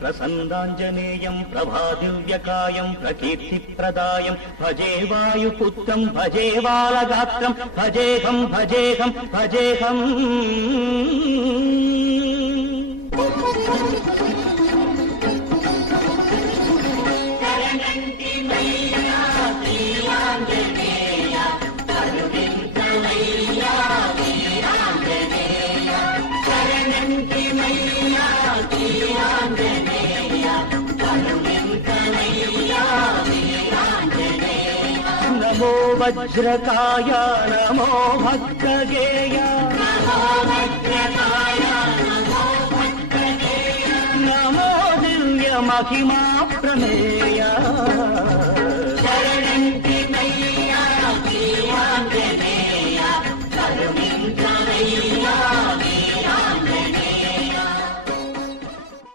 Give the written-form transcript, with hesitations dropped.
ప్రసన్నాంజనేయం ప్రభాదివ్యకాయం ప్రకీర్తిప్రదాయం భజే వాయుపుత్రం భజే బాలగాత్రం భజేహం భజేహం భజేహం. నమో వజ్రకాయ నమో భక్తగేయ నమో దివ్య మహిమా ప్రమేయ.